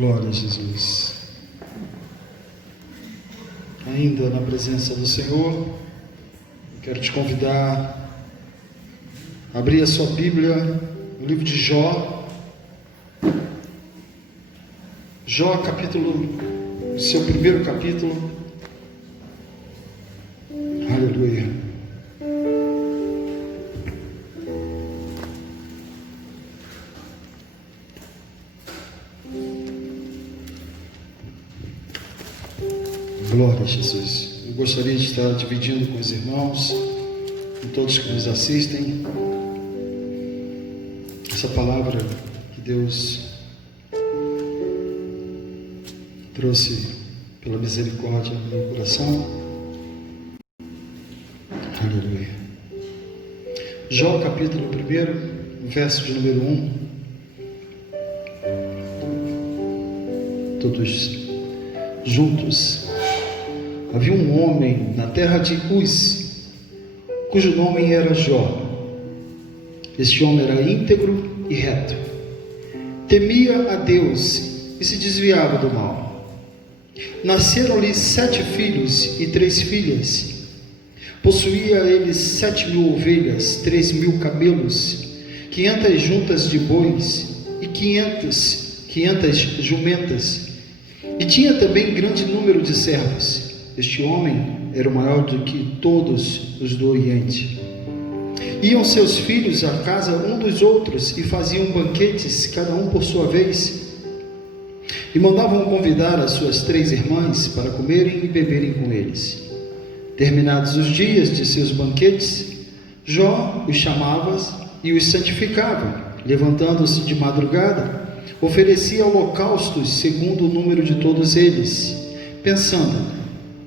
Glória a Jesus. Ainda na presença do Senhor, quero te convidar a abrir a sua Bíblia no livro de Jó. Jó, seu primeiro capítulo. Aleluia. Glória a Jesus. Eu gostaria de estar dividindo com os irmãos, com todos que nos assistem, essa palavra que Deus trouxe pela misericórdia no meu coração. Aleluia. Jó, capítulo 1, verso de número 1. Todos juntos. Havia um homem na terra de Uz, cujo nome era Jó. Este homem era íntegro e reto, temia a Deus e se desviava do mal. Nasceram-lhe 7 filhos e 3 filhas. Possuía ele 7.000 ovelhas, 3.000 camelos, 500 juntas de bois e 500 jumentas. E tinha também grande número de servos. Este homem era o maior do que todos os do Oriente. Iam seus filhos à casa um dos outros e faziam banquetes, cada um por sua vez. E mandavam convidar as suas 3 irmãs para comerem e beberem com eles. Terminados os dias de seus banquetes, Jó os chamava e os santificava. Levantando-se de madrugada, oferecia holocaustos segundo o número de todos eles, pensando: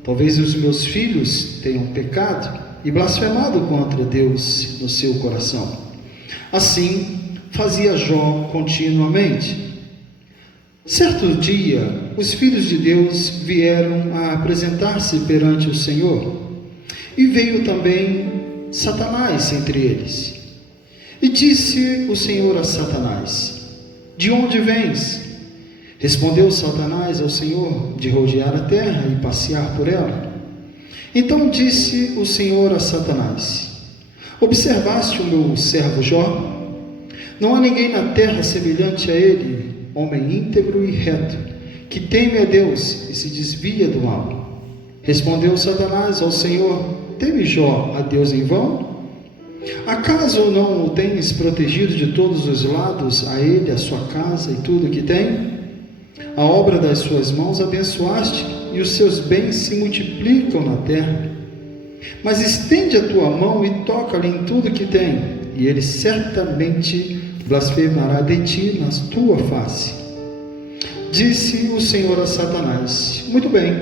talvez os meus filhos tenham pecado e blasfemado contra Deus no seu coração. Assim fazia Jó continuamente. Certo dia, os filhos de Deus vieram a apresentar-se perante o Senhor, e veio também Satanás entre eles. E disse o Senhor a Satanás: de onde vens? Respondeu Satanás ao Senhor: de rodear a terra e passear por ela. Então disse o Senhor a Satanás: observaste o meu servo Jó? Não há ninguém na terra semelhante a ele, homem íntegro e reto, que teme a Deus e se desvia do mal. Respondeu Satanás ao Senhor: teme Jó a Deus em vão? Acaso não o tens protegido de todos os lados, a ele, a sua casa e tudo o que tem? A obra das suas mãos abençoaste, e os seus bens se multiplicam na terra. Mas estende a tua mão e toca-lhe em tudo que tem, e ele certamente blasfemará de ti na tua face. Disse o Senhor a Satanás: muito bem,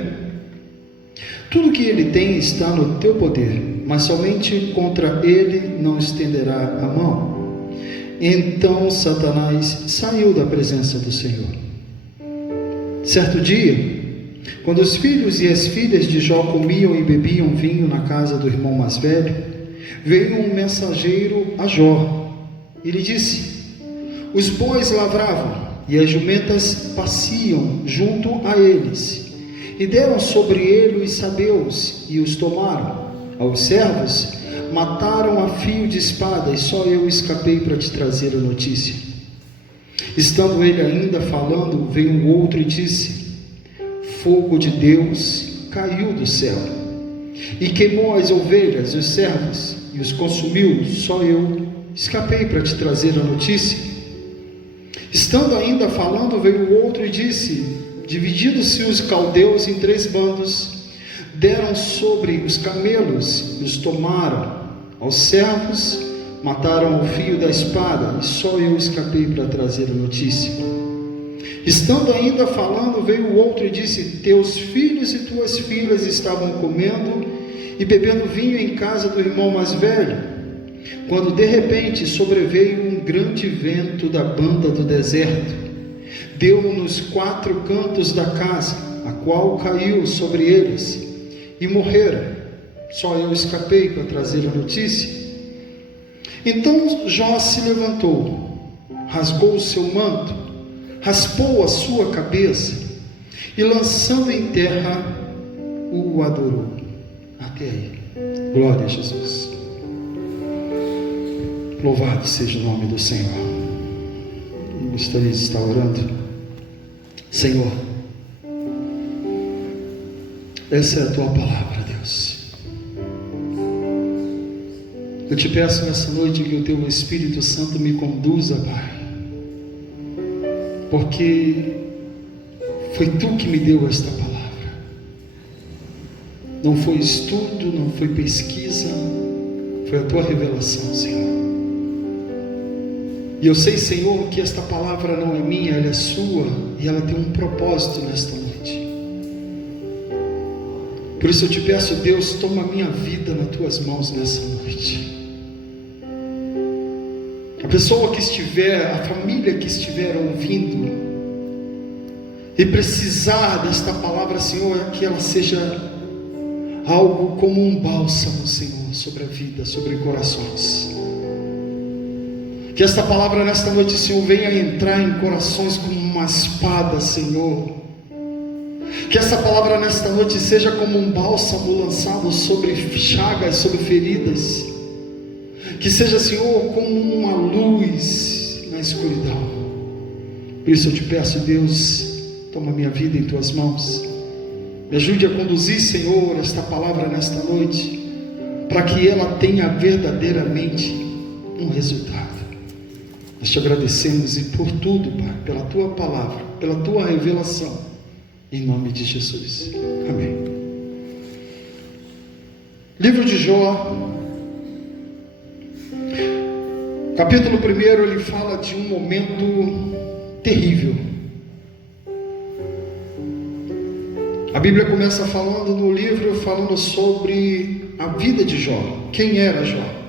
tudo que ele tem está no teu poder, mas somente contra ele não estenderá a mão. Então Satanás saiu da presença do Senhor. Certo dia, quando os filhos e as filhas de Jó comiam e bebiam vinho na casa do irmão mais velho, veio um mensageiro a Jó e lhe disse: os bois lavravam e as jumentas paciam junto a eles, e deram sobre ele os sabeus e os tomaram. Aos servos mataram a fio de espada, e só eu escapei para te trazer a notícia. Estando ele ainda falando, veio um outro e disse: fogo de Deus caiu do céu e queimou as ovelhas, os servos, e os consumiu. Só eu escapei para te trazer a notícia. Estando ainda falando, veio o outro e disse: divididos-se os caldeus em 3 bandos, deram sobre os camelos e os tomaram. Aos servos mataram o fio da espada, e só eu escapei para trazer a notícia. Estando ainda falando, veio o outro e disse: teus filhos e tuas filhas estavam comendo e bebendo vinho em casa do irmão mais velho, quando de repente sobreveio um grande vento da banda do deserto, deu nos 4 cantos da casa, a qual caiu sobre eles, e morreram. Só eu escapei para trazer a notícia. Então Jó se levantou, rasgou o seu manto, raspou a sua cabeça e, lançando em terra, o adorou. Até aí. Glória a Jesus. Louvado seja o nome do Senhor. Eu gostaria de estar orando. Senhor, essa é a tua palavra, Deus. Eu te peço nessa noite que o teu Espírito Santo me conduza, Pai, porque foi tu que me deu esta palavra. Não foi estudo, não foi pesquisa, foi a tua revelação, Senhor. E eu sei, Senhor, que esta palavra não é minha, ela é sua, e ela tem um propósito nesta noite. Por isso eu te peço, Deus, toma a minha vida nas tuas mãos nessa noite. A pessoa que estiver, a família que estiver ouvindo e precisar desta palavra, Senhor, que ela seja algo como um bálsamo, Senhor, sobre a vida, sobre corações. Que esta palavra nesta noite, Senhor, venha entrar em corações como uma espada, Senhor. Que esta palavra nesta noite seja como um bálsamo lançado sobre chagas, sobre feridas. Que seja, Senhor, como uma luz na escuridão. Por isso eu te peço, Deus, toma minha vida em tuas mãos. Me ajude a conduzir, Senhor, esta palavra nesta noite, para que ela tenha verdadeiramente um resultado. Nós te agradecemos e por tudo, Pai, pela tua palavra, pela tua revelação, em nome de Jesus. Amém. Livro de Jó, capítulo 1, ele fala de um momento terrível. A Bíblia começa falando no livro, falando sobre a vida de Jó. Quem era Jó?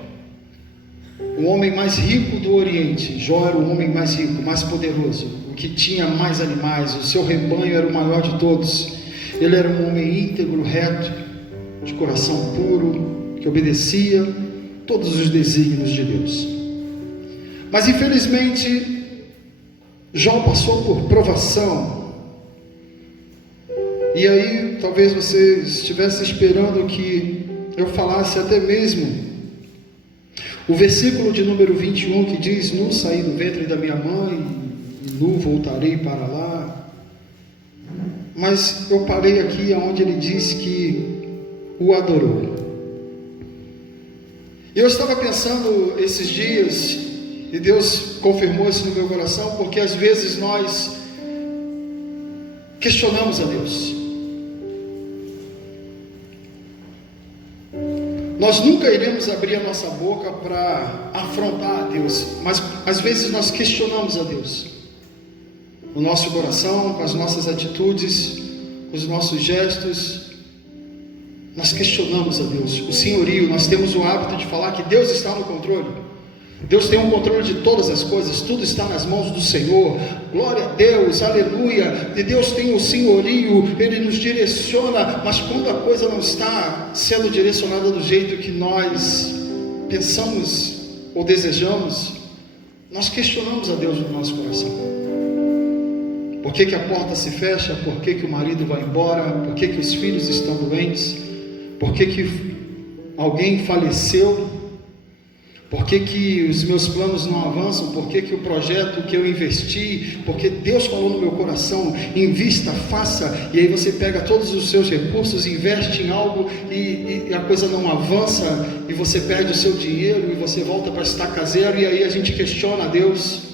O homem mais rico do Oriente. Jó era o homem mais rico, mais poderoso, o que tinha mais animais, o seu rebanho era o maior de todos. Ele era um homem íntegro, reto, de coração puro, que obedecia todos os desígnios de Deus. Mas infelizmente, Jó passou por provação. E aí, talvez você estivesse esperando que eu falasse até mesmo o versículo de número 21, que diz: nu saí do ventre da minha mãe, e nu voltarei para lá. Mas eu parei aqui onde ele diz que o adorou. Eu estava pensando esses dias, e Deus confirmou isso no meu coração, porque às vezes nós questionamos a Deus. Nós nunca iremos abrir a nossa boca para afrontar a Deus, mas às vezes nós questionamos a Deus. No nosso coração, com as nossas atitudes, com os nossos gestos, nós questionamos a Deus. O senhorio, nós temos o hábito de falar que Deus está no controle. Deus tem um controle de todas as coisas, tudo está nas mãos do Senhor. Glória a Deus, aleluia. E Deus tem o senhorio, Ele nos direciona. Mas quando a coisa não está sendo direcionada do jeito que nós pensamos ou desejamos, nós questionamos a Deus no nosso coração. Por que a porta se fecha? Por que o marido vai embora? Por que os filhos estão doentes? Por que alguém faleceu? Por que os meus planos não avançam? Por que o projeto que eu investi? Porque Deus falou no meu coração: invista, faça. E aí você pega todos os seus recursos, investe em algo e a coisa não avança, e você perde o seu dinheiro e você volta para estaca zero. E aí a gente questiona a Deus.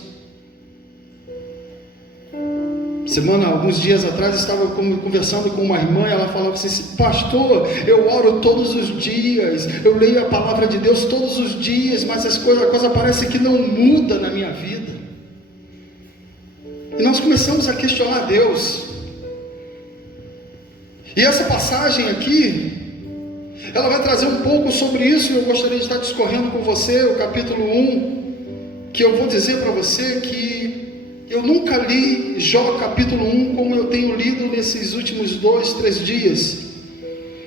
Alguns dias atrás, estava conversando com uma irmã, e ela falava assim: pastor, eu oro todos os dias, eu leio a palavra de Deus todos os dias, mas a coisa parece que não muda na minha vida. E nós começamos a questionar Deus. E essa passagem aqui, ela vai trazer um pouco sobre isso, e eu gostaria de estar discorrendo com você, o capítulo 1, que eu vou dizer para você que eu nunca li Jó capítulo 1 como eu tenho lido nesses últimos 2, 3 dias.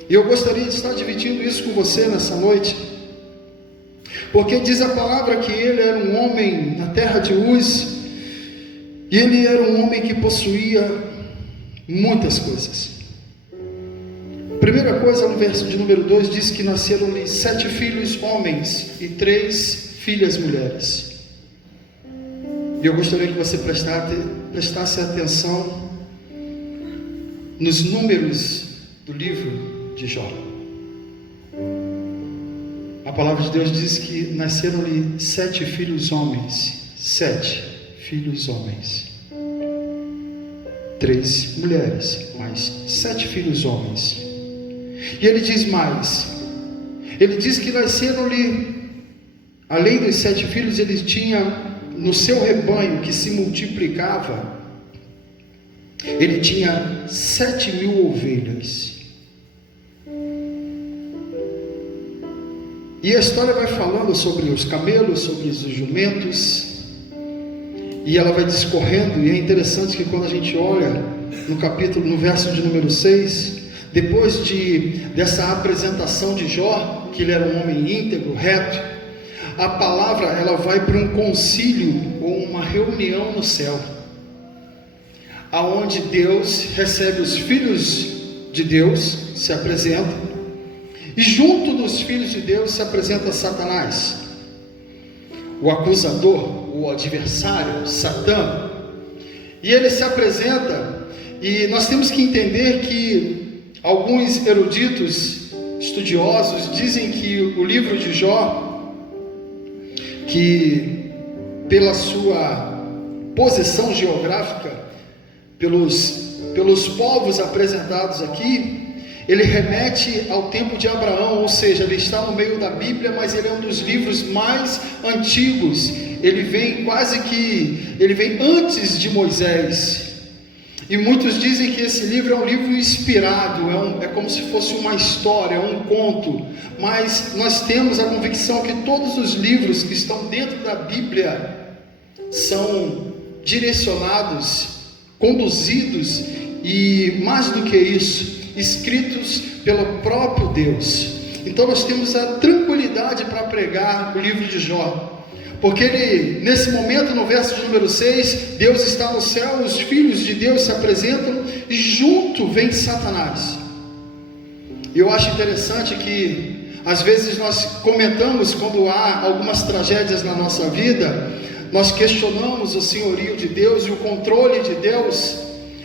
E eu gostaria de estar dividindo isso com você nessa noite. Porque diz a palavra que ele era um homem na terra de Uz, E ele era um homem que possuía muitas coisas. Primeira coisa, no verso de número 2, diz que nasceram-lhe 7 filhos homens e 3 filhas mulheres. E eu gostaria que você prestasse atenção nos números do livro de Jó. A palavra de Deus diz que nasceram-lhe 7 filhos homens. 7 filhos homens. 3 mulheres, mas 7 filhos homens. E ele diz mais. Ele diz que nasceram-lhe, além dos 7 filhos, ele tinha no seu rebanho que se multiplicava, ele tinha 7.000 ovelhas. E a história vai falando sobre os camelos, sobre os jumentos, e ela vai discorrendo. E é interessante que quando a gente olha no verso de número 6, depois dessa apresentação de Jó, que ele era um homem íntegro, reto, a palavra ela vai para um concílio ou uma reunião no céu, aonde Deus recebe os filhos de Deus, se apresentam, e junto dos filhos de Deus se apresenta Satanás, o acusador, o adversário, Satã. E ele se apresenta, e nós temos que entender que alguns eruditos, estudiosos, dizem que o livro de Jó, que pela sua posição geográfica, pelos povos apresentados aqui, ele remete ao tempo de Abraão, ou seja, ele está no meio da Bíblia, mas ele é um dos livros mais antigos. Ele vem antes de Moisés. E muitos dizem que esse livro é um livro inspirado, é como se fosse uma história, um conto. Mas nós temos a convicção que todos os livros que estão dentro da Bíblia são direcionados, conduzidos e, mais do que isso, escritos pelo próprio Deus. Então nós temos a tranquilidade para pregar o livro de Jó. Porque nesse momento, no verso de número 6, Deus está no céu, os filhos de Deus se apresentam e junto vem Satanás. E eu acho interessante que às vezes nós comentamos, quando há algumas tragédias na nossa vida, nós questionamos o senhorio de Deus e o controle de Deus,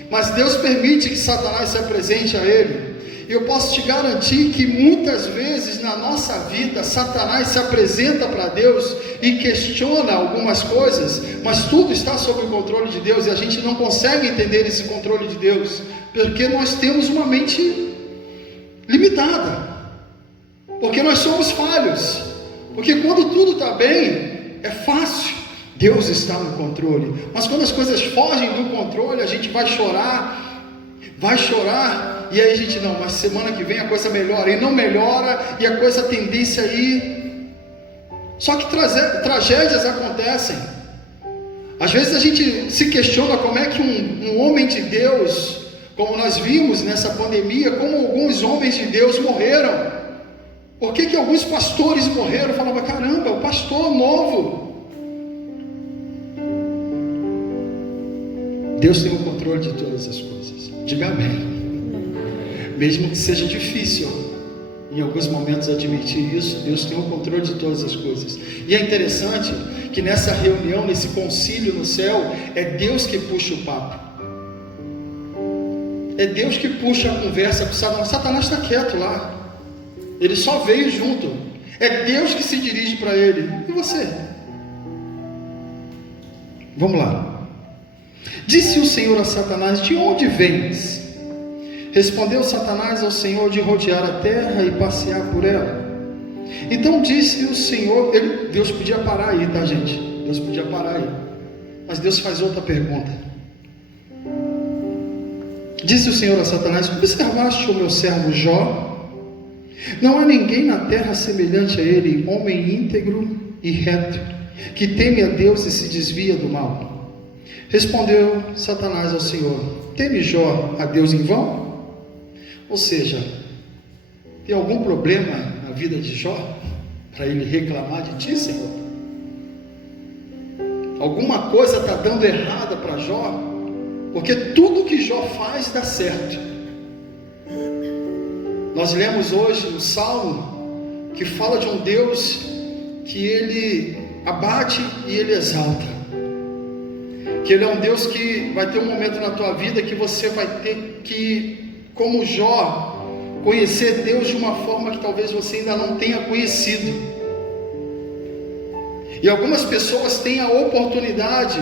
mas Deus permite que Satanás se apresente a ele. Eu posso te garantir que muitas vezes na nossa vida Satanás se apresenta para Deus e questiona algumas coisas, mas tudo está sob o controle de Deus e a gente não consegue entender esse controle de Deus, porque nós temos uma mente limitada, porque nós somos falhos, porque quando tudo está bem, é fácil, Deus está no controle, mas quando as coisas fogem do controle, a gente vai chorar, e aí a gente, não, mas semana que vem a coisa melhora, e não melhora, e a coisa tendência a ir. Só que tragédias acontecem. Às vezes a gente se questiona como é que um homem de Deus, como nós vimos nessa pandemia, como alguns homens de Deus morreram. Por que alguns pastores morreram? Eu falava, caramba, o pastor novo. Deus tem o controle de todas as coisas. Diga amém. Mesmo que seja difícil em alguns momentos admitir isso, Deus tem o controle de todas as coisas. E é interessante que nessa reunião, nesse concílio no céu, é Deus que puxa o papo. É Deus que puxa a conversa para Satanás. Satanás está quieto lá. Ele só veio junto. É Deus que se dirige para ele. E você? Vamos lá. Disse o Senhor a Satanás: de onde vens? Respondeu Satanás ao Senhor: de rodear a terra e passear por ela. Então disse o Senhor, Deus podia parar aí, tá, gente? Deus podia parar aí. Mas Deus faz outra pergunta. Disse o Senhor a Satanás: observaste o meu servo Jó? Não há ninguém na terra semelhante a ele, homem íntegro e reto, que teme a Deus e se desvia do mal. Respondeu Satanás ao Senhor: teme Jó a Deus em vão? Ou seja, tem algum problema na vida de Jó para ele reclamar de ti, Senhor? alguma coisa está dando errada para Jó, porque tudo que Jó faz dá certo. Nós lemos hoje um salmo que fala de um Deus que Ele abate e Ele exalta, que Ele é um Deus que vai ter um momento na tua vida que você vai ter que, como Jó, conhecer Deus de uma forma que talvez você ainda não tenha conhecido. E algumas pessoas têm a oportunidade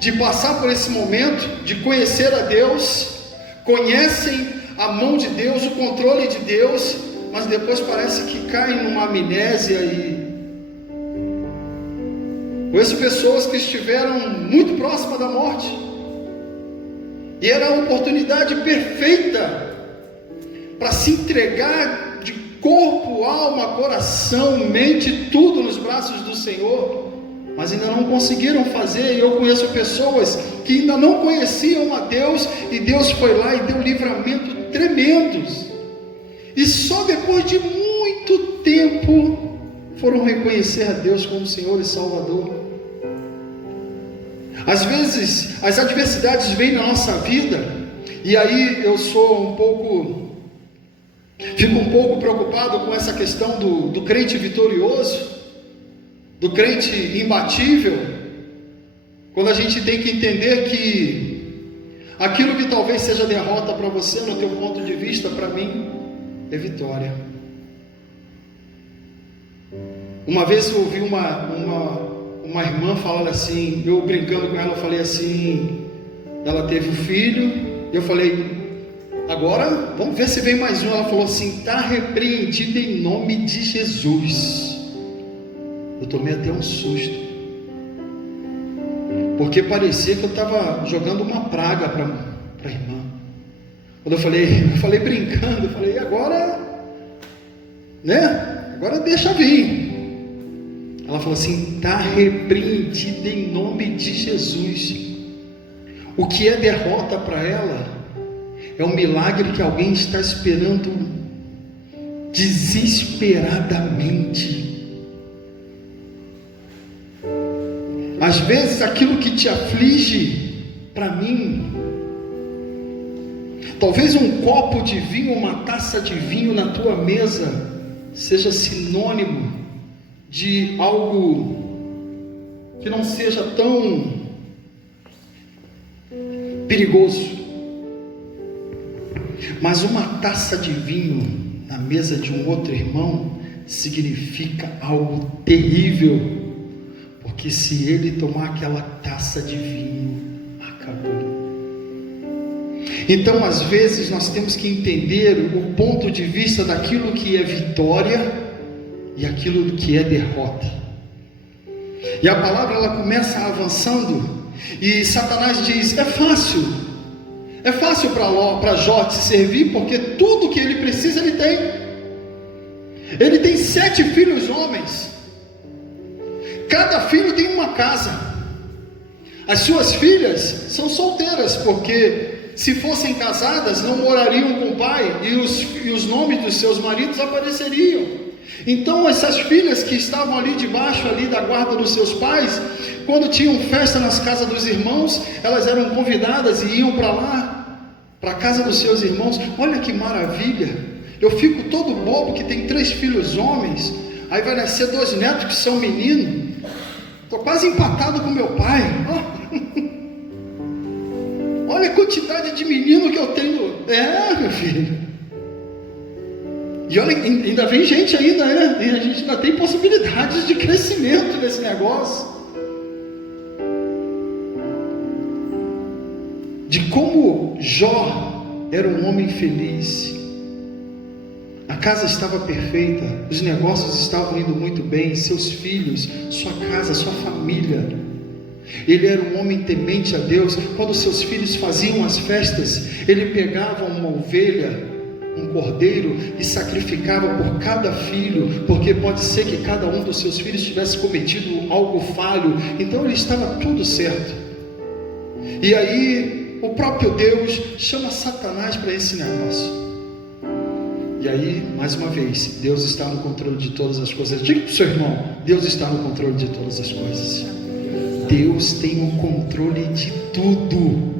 de passar por esse momento, de conhecer a Deus, conhecem a mão de Deus, o controle de Deus, mas depois parece que caem numa amnésia. E conheço pessoas que estiveram muito próximas da morte, e era a oportunidade perfeita para se entregar de corpo, alma, coração, mente, tudo nos braços do Senhor, mas ainda não conseguiram fazer. E eu conheço pessoas que ainda não conheciam a Deus, e Deus foi lá e deu livramento tremendos, e só depois de muito tempo foram reconhecer a Deus como Senhor e Salvador. Às vezes as adversidades vêm na nossa vida, e aí eu fico um pouco preocupado com essa questão do crente vitorioso, do crente imbatível, quando a gente tem que entender que aquilo que talvez seja derrota para você, no teu ponto de vista, para mim é vitória. Uma vez eu ouvi uma irmã falar assim, eu brincando com ela, eu falei assim, ela teve um filho, eu falei, agora vamos ver se vem mais um. Ela falou assim, está repreendido em nome de Jesus. Eu tomei até um susto, porque parecia que eu estava jogando uma praga para a irmã. Quando eu falei brincando, eu falei, agora, né? Agora deixa vir. Ela falou assim, está repreendido em nome de Jesus. O que é derrota para ela é um milagre que alguém está esperando desesperadamente. Às vezes aquilo que te aflige, para mim, talvez um copo de vinho, uma taça de vinho na tua mesa seja sinônimo de algo que não seja tão perigoso, mas uma taça de vinho na mesa de um outro irmão significa algo terrível, porque se ele tomar aquela taça de vinho, acabou. Então às vezes nós temos que entender o ponto de vista daquilo que é vitória e aquilo que é derrota. E a palavra ela começa avançando, e Satanás diz, é fácil para Jó te servir, porque tudo que ele precisa ele tem 7 filhos homens, cada filho tem uma casa, as suas filhas são solteiras, porque se fossem casadas não morariam com o pai, e os nomes dos seus maridos apareceriam. Então essas filhas que estavam ali debaixo ali da guarda dos seus pais, quando tinham festa nas casas dos irmãos, elas eram convidadas e iam para lá, para a casa dos seus irmãos. Olha que maravilha, eu fico todo bobo que tem 3 filhos homens, aí vai nascer 2 netos que são meninos, estou quase empatado com meu pai. Olha a quantidade de menino que eu tenho. Meu filho. E olha, ainda vem gente ainda, né? E a gente ainda tem possibilidades de crescimento nesse negócio. De como Jó era um homem feliz. A casa estava perfeita, os negócios estavam indo muito bem, seus filhos, sua casa, sua família. Ele era um homem temente a Deus. Quando seus filhos faziam as festas, ele pegava uma ovelha, um cordeiro, e sacrificava por cada filho, porque pode ser que cada um dos seus filhos tivesse cometido algo falho, então ele estava tudo certo. E aí o próprio Deus chama Satanás para esse negócio. E aí, mais uma vez, Deus está no controle de todas as coisas. Diga para o seu irmão, Deus está no controle de todas as coisas. Deus tem o controle de tudo.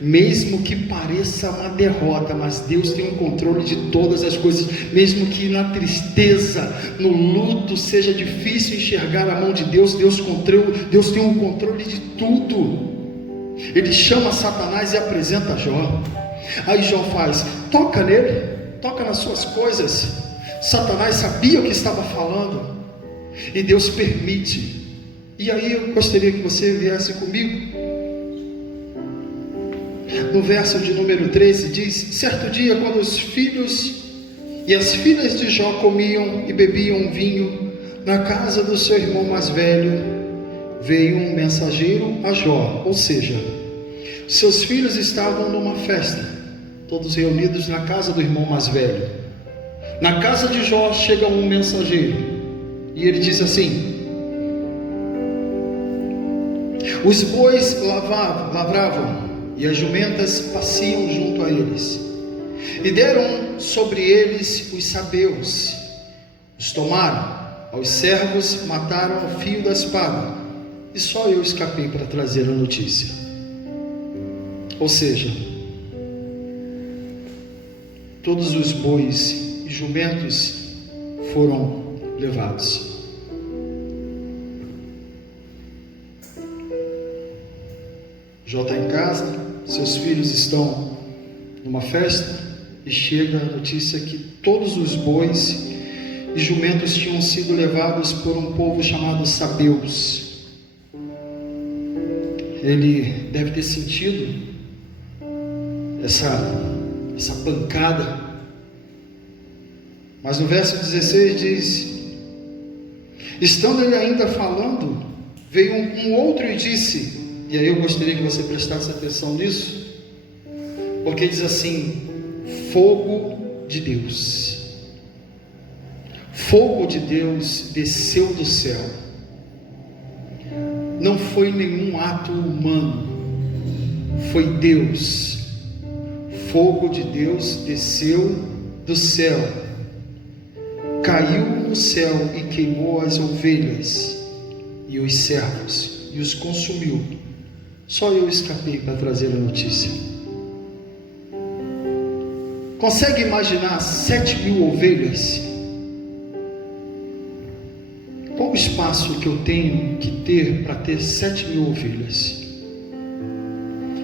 Mesmo que pareça uma derrota, mas Deus tem o controle de todas as coisas. Mesmo que na tristeza, no luto, seja difícil enxergar a mão de Deus, Deus tem o controle de tudo. Ele chama Satanás e apresenta Jó. Aí Jó faz: toca nele, toca nas suas coisas. Satanás sabia o que estava falando, e Deus permite. E aí eu gostaria que você viesse comigo. No verso de número 13 diz: certo dia, quando os filhos e as filhas de Jó comiam e bebiam vinho na casa do seu irmão mais velho, veio um mensageiro a Jó. Ou seja, seus filhos estavam numa festa, todos reunidos na casa do irmão mais velho. Na casa de Jó chega um mensageiro e ele diz assim: os bois lavravam e as jumentas passeam junto a eles, e deram sobre eles os sabeus, os tomaram, aos servos mataram ao fio da espada, e só eu escapei para trazer a notícia. Ou seja, todos os bois e jumentos foram levados. Jó está em casa, seus filhos estão numa festa, e chega a notícia que todos os bois e jumentos tinham sido levados por um povo chamado sabeus. Ele deve ter sentido essa pancada. Mas no verso 16 diz: estando ele ainda falando, veio um outro e disse, e aí eu gostaria que você prestasse atenção nisso, porque diz assim: fogo de Deus. Fogo de Deus desceu do céu. Não foi nenhum ato humano, foi Deus. Fogo de Deus desceu do céu, caiu no céu e queimou as ovelhas e os servos e os consumiu. Só eu escapei para trazer a notícia. Consegue imaginar 7.000 ovelhas? Qual o espaço que eu tenho que ter para ter 7.000 ovelhas?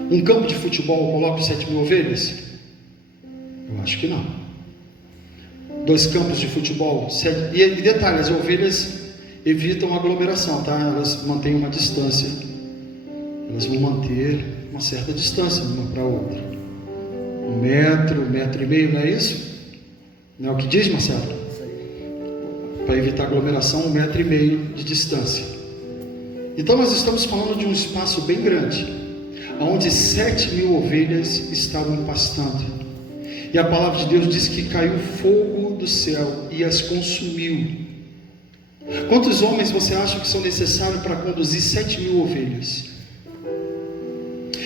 Um campo de futebol coloca 7.000 ovelhas? Eu acho que não. 2 campos de futebol, e detalhe, as ovelhas evitam aglomeração, tá? Elas mantêm uma distância. Elas vão manter uma certa distância uma para a outra. 1 metro, 1,5 metros, não é isso? Não é o que diz, Marcelo? Para evitar aglomeração, 1,5 metros de distância. Então nós estamos falando de um espaço bem grande, onde 7.000 ovelhas estavam pastando. E a palavra de Deus diz que caiu fogo do céu e as consumiu. Quantos homens você acha que são necessários para conduzir 7.000 ovelhas?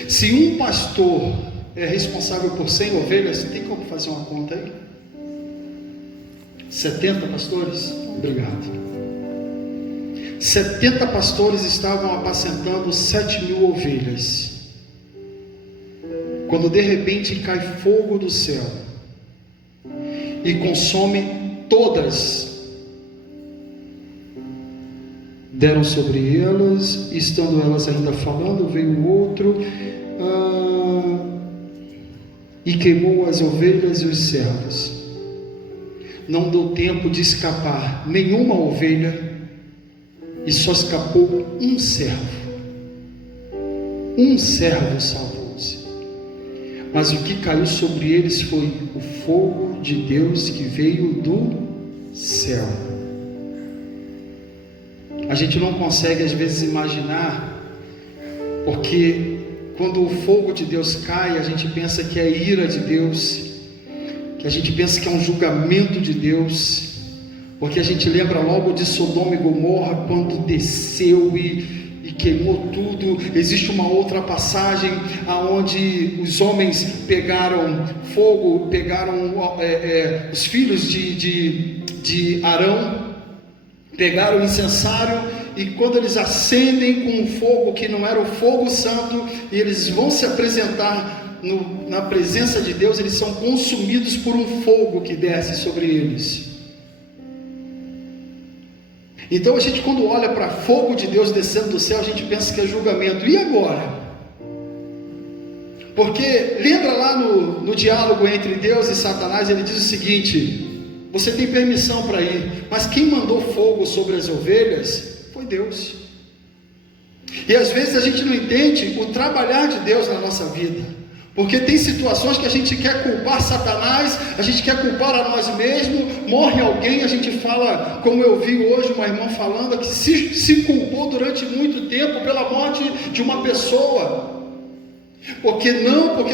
Se um pastor é responsável por 100 ovelhas, tem como fazer uma conta aí? 70 pastores? Obrigado. 70 pastores estavam apacentando 7.000 ovelhas, quando de repente cai fogo do céu e consome todas. Deram sobre elas, estando elas ainda falando, veio o outro e queimou as ovelhas e os servos. Não deu tempo de escapar nenhuma ovelha, e só escapou um servo. Um servo salvou-se. Mas o que caiu sobre eles foi o fogo de Deus que veio do céu. A gente não consegue às vezes imaginar, porque quando o fogo de Deus cai, a gente pensa que é a ira de Deus, que a gente pensa que é um julgamento de Deus, porque a gente lembra logo de Sodoma e Gomorra, quando desceu e queimou tudo. Existe uma outra passagem aonde os homens pegaram fogo, pegaram os filhos de Arão, pegaram o incensário e quando eles acendem com um fogo que não era o fogo santo, e eles vão se apresentar na presença de Deus, eles são consumidos por um fogo que desce sobre eles. Então a gente, quando olha para fogo de Deus descendo do céu, a gente pensa que é julgamento. E agora? Porque lembra lá no diálogo entre Deus e Satanás, ele diz o seguinte: você tem permissão para ir, mas quem mandou fogo sobre as ovelhas foi Deus. E às vezes a gente não entende o trabalhar de Deus na nossa vida, porque tem situações que a gente quer culpar Satanás, a gente quer culpar a nós mesmos. Morre alguém, a gente fala, como eu vi hoje uma irmã falando, que se culpou durante muito tempo pela morte de uma pessoa. Porque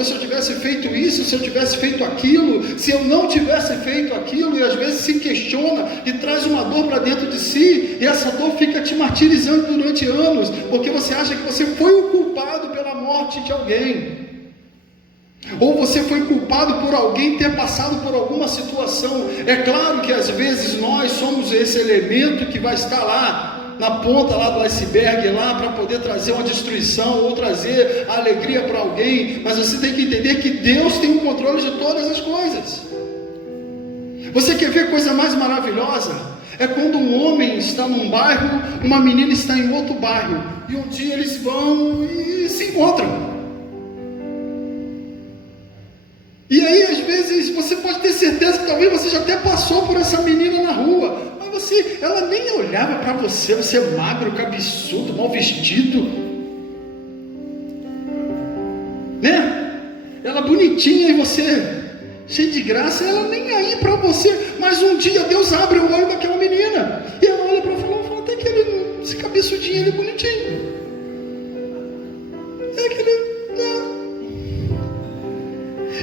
se eu tivesse feito isso, se eu tivesse feito aquilo, se eu não tivesse feito aquilo, e às vezes se questiona e traz uma dor para dentro de si, e essa dor fica te martirizando durante anos, porque você acha que você foi o culpado pela morte de alguém, ou você foi culpado por alguém ter passado por alguma situação. É claro que às vezes nós somos esse elemento que vai estar lá na ponta lá do iceberg, lá para poder trazer uma destruição ou trazer a alegria para alguém, mas você tem que entender que Deus tem o controle de todas as coisas. Você quer ver coisa mais maravilhosa? É quando um homem está num bairro, uma menina está em outro bairro, e um dia eles vão e se encontram. E aí às vezes você pode ter certeza que talvez você já até passou por essa menina na rua, ela nem olhava para você, você é magro, cabeçudo, mal vestido, né? Ela bonitinha e você cheio de graça, ela nem aí para você. Mas um dia Deus abre o olho daquela menina, e ela olha para ela e fala, até que ele, esse cabeçudinho, ele é bonitinho,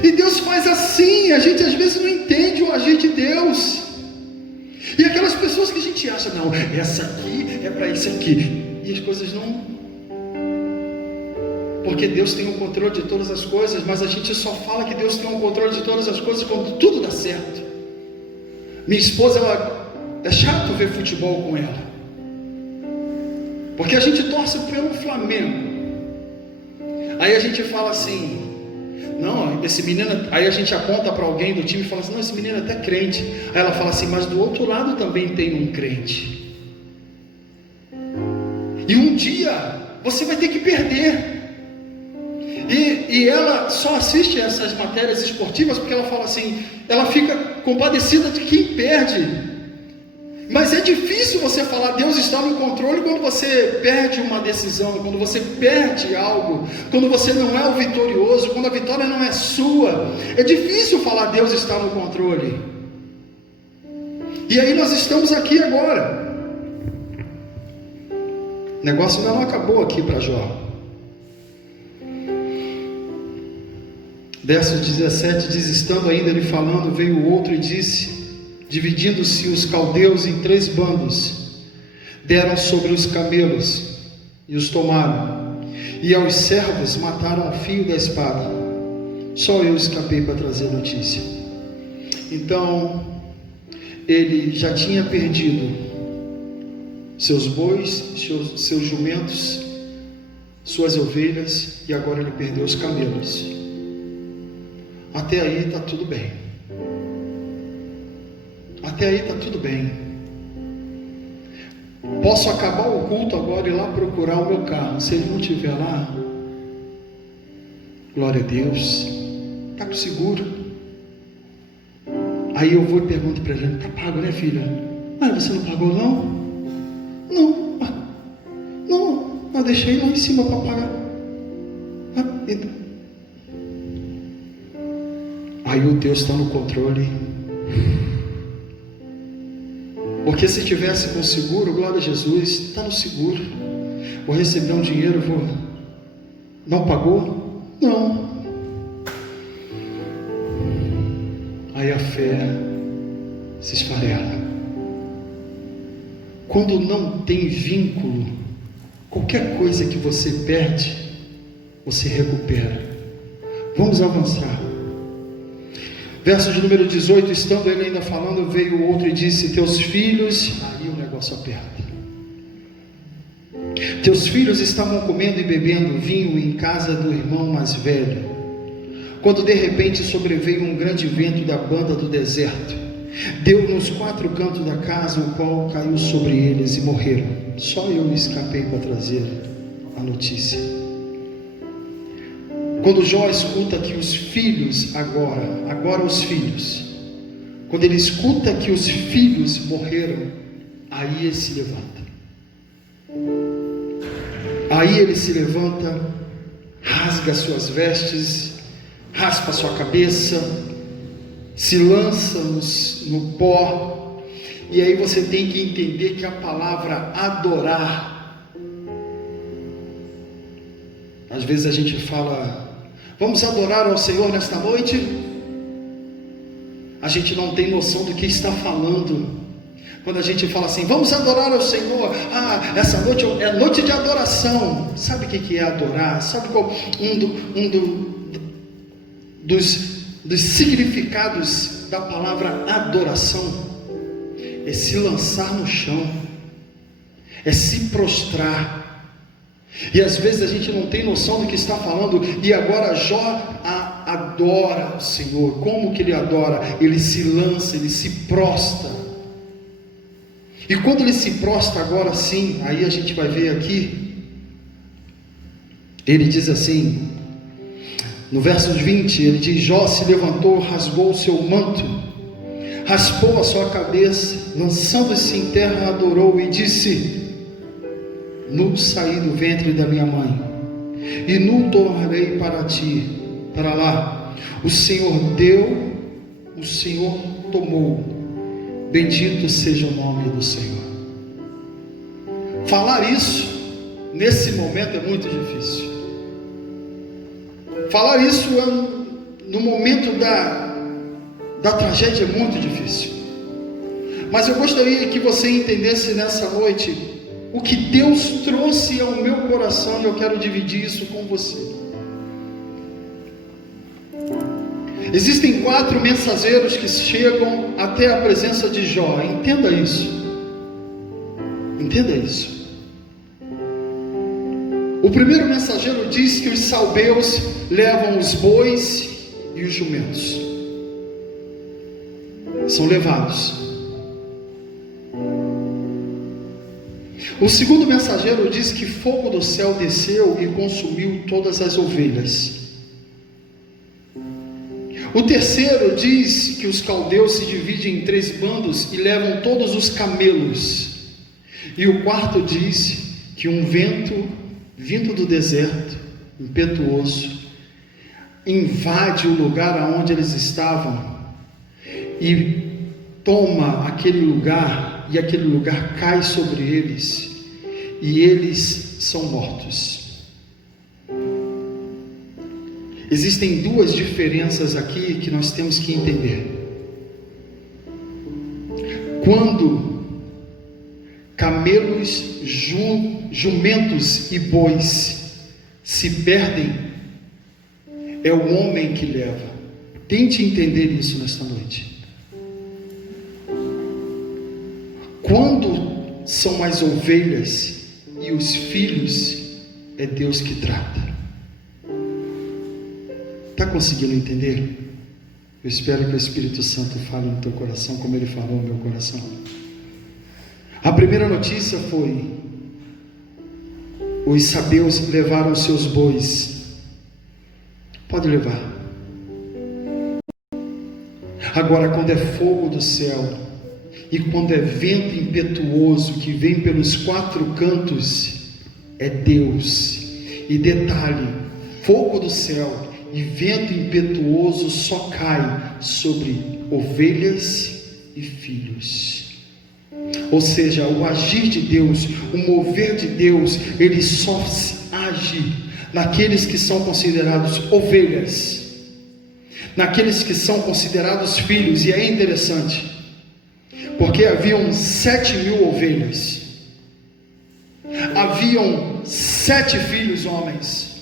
E Deus faz assim. A gente às vezes não entende o agir de Deus. E aquelas pessoas que a gente acha, não, essa aqui é para isso aqui, e as coisas não, porque Deus tem o controle de todas as coisas, mas a gente só fala que Deus tem o controle de todas as coisas quando tudo dá certo. Minha esposa, é chato ver futebol com ela, porque a gente torce pelo Flamengo, aí a gente fala assim, não, esse menino, aí a gente aponta para alguém do time e fala assim, não, esse menino é até crente. Aí ela fala assim, mas do outro lado também tem um crente. E um dia você vai ter que perder. E ela só assiste essas matérias esportivas porque ela fala assim, ela fica compadecida de quem perde. Mas é difícil você falar, Deus está no controle, quando você perde uma decisão, quando você perde algo, quando você não é o vitorioso, quando a vitória não é sua. É difícil falar, Deus está no controle. E aí nós estamos aqui agora. O negócio ainda não acabou aqui para Jó. Verso 17 diz, estando ainda ele falando, veio o outro e disse, dividindo-se os caldeus em 3 bandos, deram sobre os camelos e os tomaram, e aos servos mataram ao fio da espada. Só eu escapei para trazer notícia. Então ele já tinha perdido seus bois, seus jumentos, suas ovelhas, e agora ele perdeu os camelos. Até aí está tudo bem. Até aí está tudo bem. Posso acabar o culto agora e ir lá procurar o meu carro. Se ele não estiver lá, glória a Deus, está com seguro. Aí eu vou e pergunto para ele, está pago, né, filha? Ah, você não pagou não? Não, eu deixei lá em cima para pagar. Então. Aí o Deus está no controle. Porque se tivesse com seguro, glória a Jesus, está no seguro. Vou receber um dinheiro, não pagou? Não. Aí a fé se esfarela. Quando não tem vínculo, qualquer coisa que você perde, você recupera. Vamos avançar. Verso de número 18, estando ele ainda falando, veio o outro e disse, teus filhos, aí o negócio aperta. Teus filhos estavam comendo e bebendo vinho em casa do irmão mais velho, quando de repente sobreveio um grande vento da banda do deserto, deu nos 4 cantos da casa, o qual caiu sobre eles e morreram. Só eu escapei para trazer a notícia. Quando Jó escuta que os filhos agora os filhos, quando ele escuta que os filhos morreram, aí ele se levanta. Aí ele se levanta, rasga suas vestes, raspa sua cabeça, se lança no pó. E aí você tem que entender que a palavra adorar, às vezes a gente fala, vamos adorar ao Senhor nesta noite. A gente não tem noção do que está falando. Quando a gente fala assim, vamos adorar ao Senhor, essa noite é noite de adoração. Sabe o que é adorar? Sabe qual dos significados da palavra adoração? É se lançar no chão, é se prostrar. E às vezes a gente não tem noção do que está falando. E agora Jó adora o Senhor. Como que ele adora? Ele se lança, ele se prostra. E quando ele se prostra agora sim, aí a gente vai ver aqui, ele diz assim, no verso 20, ele diz, Jó se levantou, rasgou o seu manto, raspou a sua cabeça, lançando-se em terra, adorou e disse, nu saí do ventre da minha mãe, e nu tornarei para ti, para lá. O Senhor deu, o Senhor tomou. Bendito seja o nome do Senhor. Falar isso nesse momento é muito difícil. Falar isso no momento da tragédia é muito difícil. Mas eu gostaria que você entendesse nessa noite o que Deus trouxe ao meu coração, e eu quero dividir isso com você. Existem 4 mensageiros que chegam até a presença de Jó. Entenda isso. Entenda isso. O primeiro mensageiro diz que os salbeus levam os bois e os jumentos. São levados. O segundo mensageiro diz que fogo do céu desceu e consumiu todas as ovelhas. O terceiro diz que os caldeus se dividem em 3 bandos e levam todos os camelos. E o quarto diz que um vento vindo do deserto, impetuoso, invade o lugar aonde eles estavam e toma aquele lugar, e aquele lugar cai sobre eles, e eles são mortos. Existem 2 diferenças aqui que nós temos que entender. Quando camelos, jumentos e bois se perdem, é o homem que leva. Tente entender isso nesta noite. Quando são as ovelhas e os filhos, é Deus que trata. Está conseguindo entender? Eu espero que o Espírito Santo fale no teu coração como ele falou no meu coração. A primeira notícia foi: os sabeus levaram seus bois. Pode levar. Agora, quando é fogo do céu e quando é vento impetuoso que vem pelos 4 cantos, é Deus. E detalhe, fogo do céu e vento impetuoso só cai sobre ovelhas e filhos. Ou seja, o agir de Deus, o mover de Deus, ele só age naqueles que são considerados ovelhas, naqueles que são considerados filhos. E é interessante, porque haviam 7.000 ovelhas, haviam 7 filhos homens,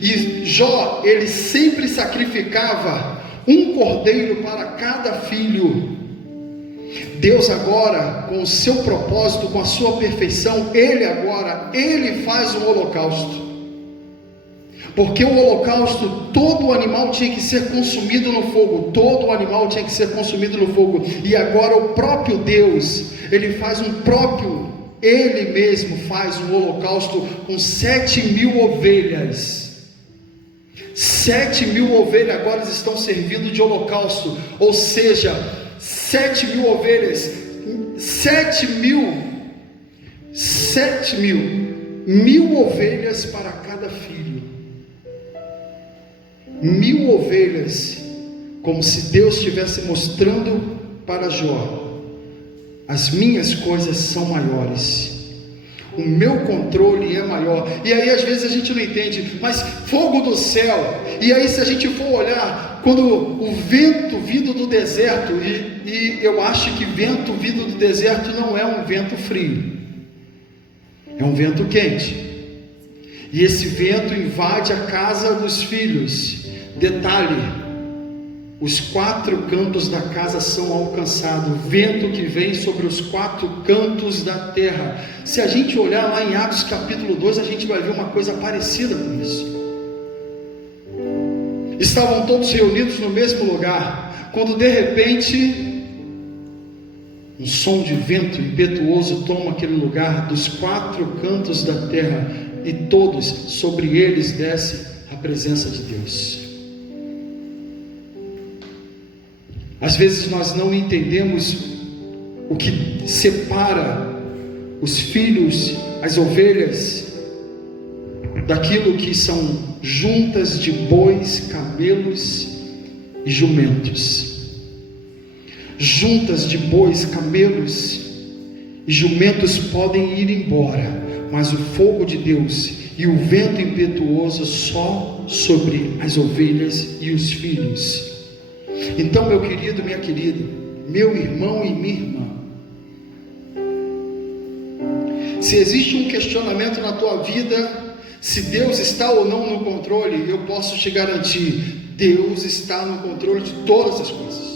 e Jó, ele sempre sacrificava um cordeiro para cada filho. Deus agora, com o seu propósito, com a sua perfeição, Ele faz um holocausto. Porque o holocausto, todo o animal tinha que ser consumido no fogo, e agora o próprio Deus, Ele mesmo faz um holocausto com 7.000 ovelhas. 7.000 ovelhas agora estão servindo de holocausto, ou seja, 7.000 ovelhas, 1.000 ovelhas para cada filho. 1.000 ovelhas, como se Deus estivesse mostrando para Jó: as minhas coisas são maiores, o meu controle é maior. E aí às vezes a gente não entende, mas fogo do céu, e aí se a gente for olhar, quando o vento vindo do deserto, e eu acho que vento vindo do deserto não é um vento frio, é um vento quente, e esse vento invade a casa dos filhos. Detalhe: os 4 cantos da casa são alcançados, o vento que vem sobre os 4 cantos da terra. Se a gente olhar lá em Atos capítulo 2, a gente vai ver uma coisa parecida com isso. Estavam todos reunidos no mesmo lugar, quando de repente um som de vento impetuoso toma aquele lugar dos 4 cantos da terra, e todos, sobre eles desce a presença de Deus. Às vezes nós não entendemos o que separa os filhos, as ovelhas, daquilo que são juntas de bois, camelos e jumentos. Juntas de bois, camelos e jumentos podem ir embora, mas o fogo de Deus e o vento impetuoso só sobre as ovelhas e os filhos. Então, meu querido, minha querida, meu irmão e minha irmã, se existe um questionamento na tua vida, se Deus está ou não no controle, eu posso te garantir: Deus está no controle de todas as coisas.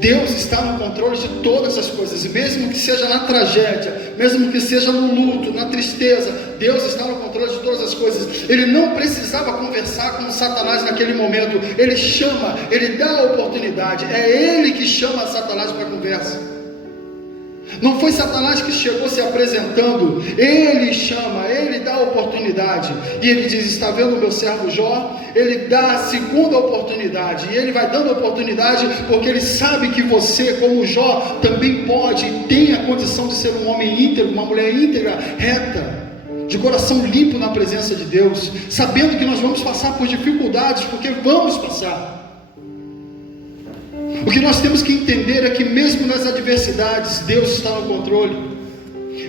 Deus está no controle de todas as coisas, mesmo que seja na tragédia, mesmo que seja no luto, na tristeza, Deus está no controle de todas as coisas. Ele não precisava conversar com Satanás naquele momento, ele chama, ele dá a oportunidade, é ele que chama Satanás para a conversa. Não foi Satanás que chegou se apresentando, ele chama, ele dá a oportunidade, e ele diz: está vendo o meu servo Jó? Ele dá a segunda oportunidade, e ele vai dando a oportunidade, porque ele sabe que você, como Jó, também pode e tem a condição de ser um homem íntegro, uma mulher íntegra, reta, de coração limpo na presença de Deus, sabendo que nós vamos passar por dificuldades, porque vamos passar. O que nós temos que entender é que mesmo nas adversidades, Deus está no controle.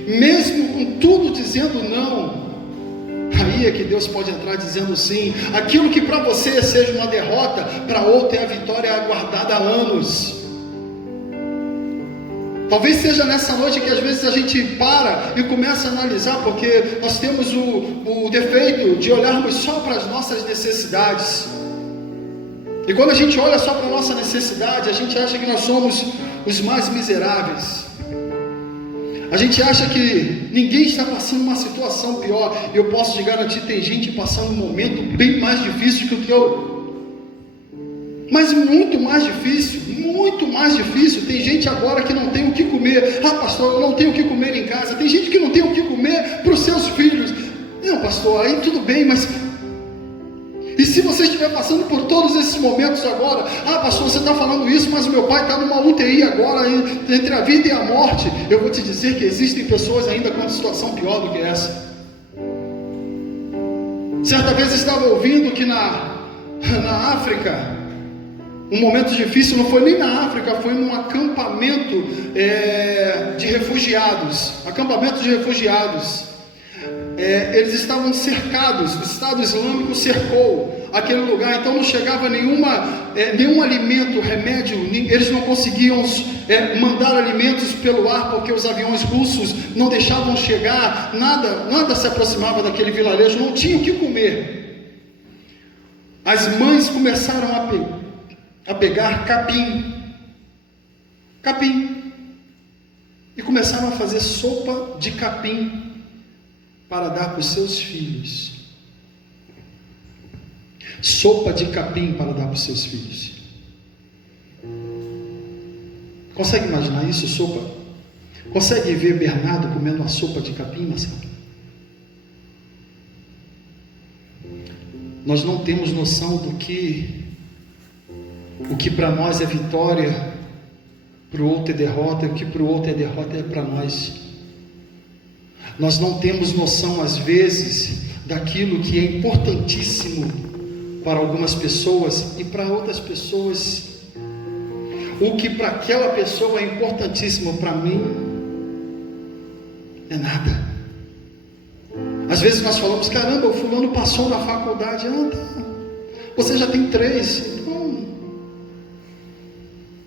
Mesmo com tudo dizendo não, aí é que Deus pode entrar dizendo sim. Aquilo que para você seja uma derrota, para outro é a vitória aguardada há anos. Talvez seja nessa noite que às vezes a gente para e começa a analisar, porque nós temos o defeito de olharmos só para as nossas necessidades. E quando a gente olha só para a nossa necessidade, a gente acha que nós somos os mais miseráveis. A gente acha que ninguém está passando uma situação pior. E eu posso te garantir, tem gente passando um momento bem mais difícil que o teu. Mas muito mais difícil, muito mais difícil. Tem gente agora que não tem o que comer. Ah, pastor, eu não tenho o que comer em casa. Tem gente que não tem o que comer para os seus filhos. Não, pastor, aí tudo bem, mas... E se você estiver passando por todos esses momentos agora, ah, pastor, você está falando isso, mas o meu pai está numa UTI agora, entre a vida e a morte, eu vou te dizer que existem pessoas ainda com uma situação pior do que essa. Certa vez estava ouvindo que na África, um momento difícil, não foi nem na África, foi num acampamento de refugiados, eles estavam cercados, o Estado Islâmico cercou aquele lugar, então não chegava nenhum alimento, remédio, eles não conseguiam mandar alimentos pelo ar, porque os aviões russos não deixavam chegar, nada se aproximava daquele vilarejo, não tinham o que comer. As mães começaram a pegar capim, e começaram a fazer sopa de capim para dar para os seus filhos. Sopa de capim para dar para os seus filhos. Consegue imaginar isso, sopa? Consegue ver Bernardo comendo uma sopa de capim, Marcelo? Nós não temos noção do que o que para nós é vitória, para o outro é derrota, e o que para o outro é derrota é para nós. Nós não temos noção, às vezes, daquilo que é importantíssimo para algumas pessoas e para outras pessoas. O que para aquela pessoa é importantíssimo, para mim é nada. Às vezes nós falamos: caramba, o fulano passou na faculdade. Você já tem 3.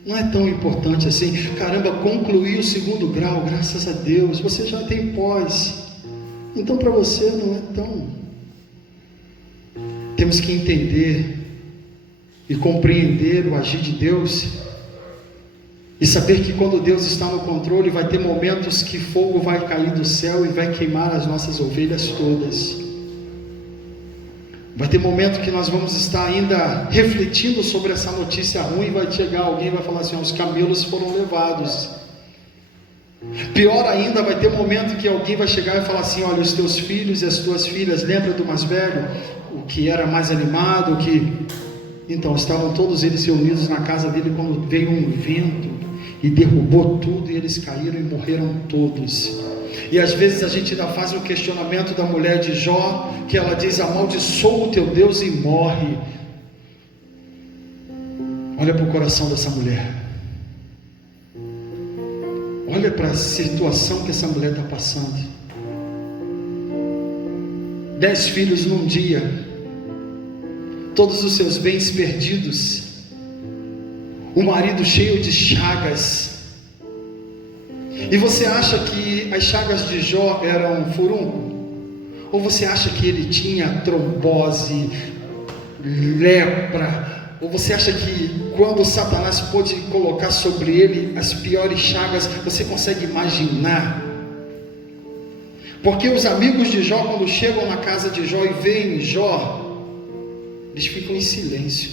Não é tão importante assim. Caramba, concluiu o 2º grau, graças a Deus. Você já tem pós. Então para você não é tão. Temos que entender e compreender o agir de Deus, e saber que quando Deus está no controle, vai ter momentos que fogo vai cair do céu e vai queimar as nossas ovelhas todas. Vai ter momento que nós vamos estar ainda refletindo sobre essa notícia ruim, e vai chegar alguém e vai falar assim: os camelos foram levados. Pior ainda, vai ter momento que alguém vai chegar e falar assim: olha, os teus filhos e as tuas filhas, lembra do mais velho, o que era mais animado, então estavam todos eles reunidos na casa dele quando veio um vento e derrubou tudo, e eles caíram e morreram todos. E às vezes a gente ainda faz um questionamento da mulher de Jó, que ela diz: amaldiçoa o teu Deus e morre. Olha para o coração dessa mulher. Olha para a situação que essa mulher está passando. 10 filhos num dia, todos os seus bens perdidos, o marido cheio de chagas. E você acha que as chagas de Jó eram furúnculo? Ou você acha que ele tinha trombose, lepra? Ou você acha que quando Satanás pôde colocar sobre ele as piores chagas, você consegue imaginar? Porque os amigos de Jó, quando chegam na casa de Jó e veem Jó, eles ficam em silêncio,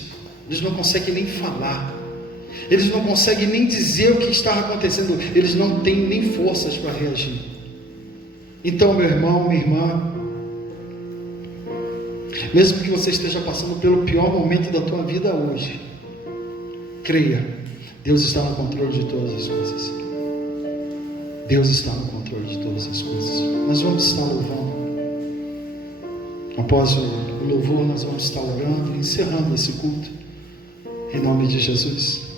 eles não conseguem nem falar, eles não conseguem nem dizer o que está acontecendo, eles não têm nem forças para reagir. Então, meu irmão, minha irmã, mesmo que você esteja passando pelo pior momento da tua vida hoje, creia, Deus está no controle de todas as coisas. Deus está no controle de todas as coisas. Nós vamos estar louvando. Após o louvor, nós vamos estar orando, encerrando esse culto, em nome de Jesus.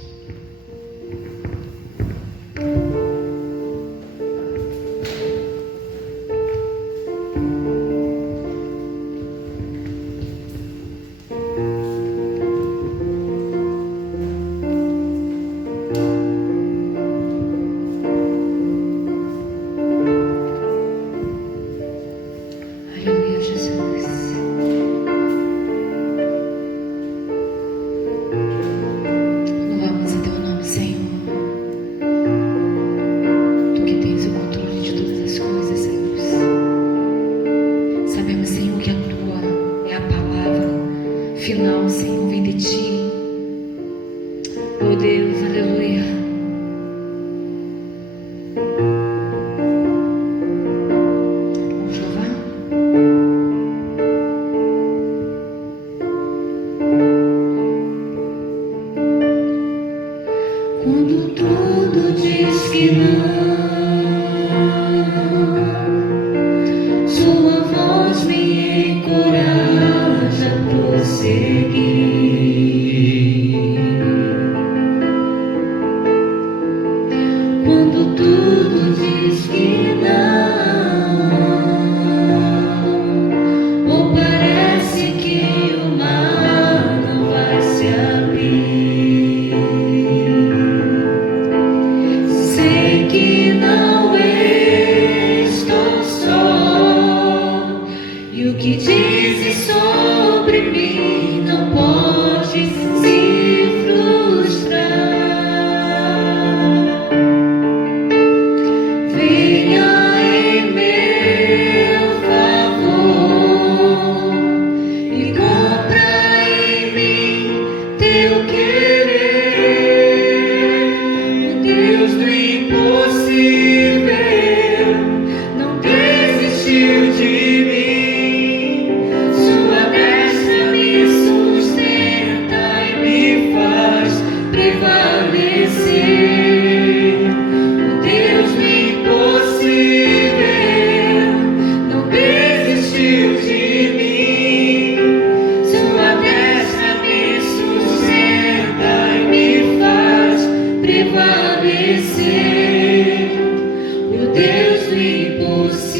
Deus do impossível.